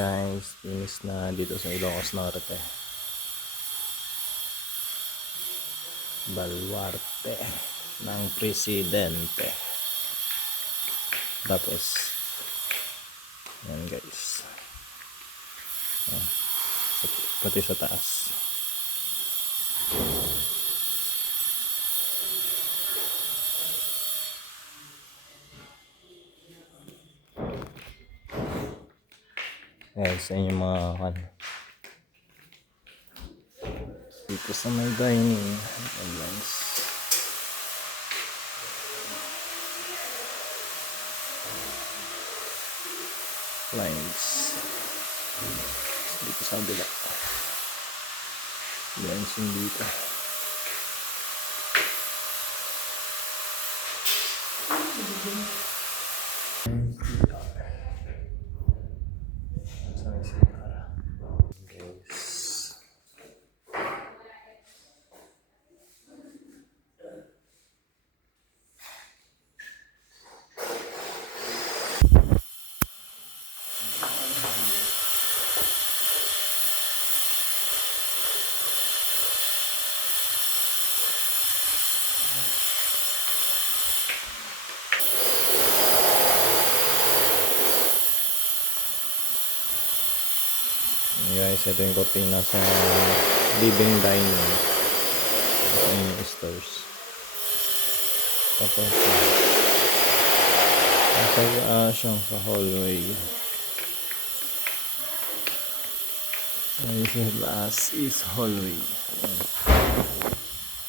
Guys, finish na dito sa Ilocos Norte. Baluarte ng Presidente. Tapos yan guys, pati sa taas. Guys, sa inyo mga dito sa may dining guys. Lines dito sa bila. Lines yung dito. Guys, ito yung cortina sa living dining sa inyong stores. Tapos siyang sa hallway. Yung last is hallway.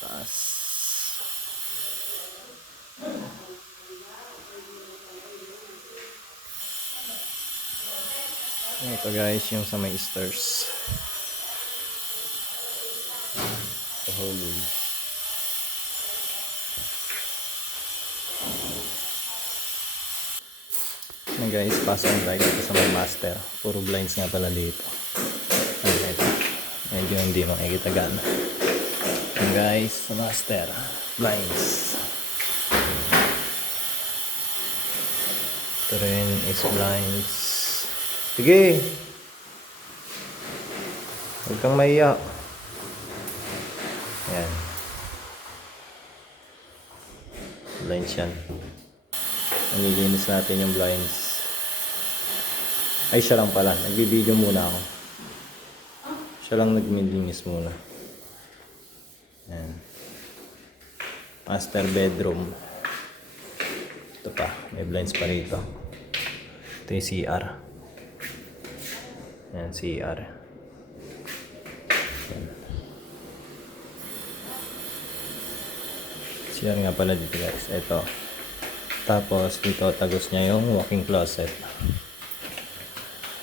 Taas. Ito guys, yung sa may stairs. Sa hallway. Yan guys, pass and ride dito sa may master. Puro blinds nga pala dito. Ito. Medyo hindi makikita gana. Yan guys, sa master. Blinds. Ito rin is blinds. Sige. Huwag kang maiyak. Ayan. Blinds yan. Nalilinis natin yung blinds. Ay, siya lang pala. Nagbibideo muna ako. Siya lang naglilinis muna. Ayan. Master bedroom. Ito pa. May blinds pa rito. Ito yung CR. Ayan, CR. Ayan. CR nga pala dito guys. Ito. Tapos dito tagos niya yung walk-in closet.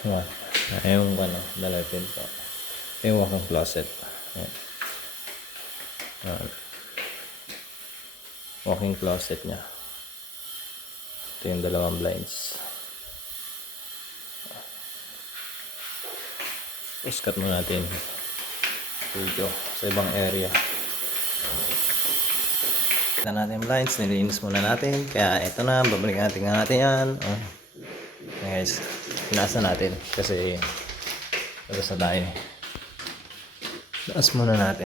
Ayan. Yung dalawa pinto. Yung walk-in closet. Ayan. Walk-in closet niya. Ito yung dalawang blinds. Tapos cut mo natin video sa ibang area. Kita natin blinds, nilinis muna natin. Kaya ito na, babalik natin yan. Guys, pinasa natin kasi tapos na tayo. Taas muna natin.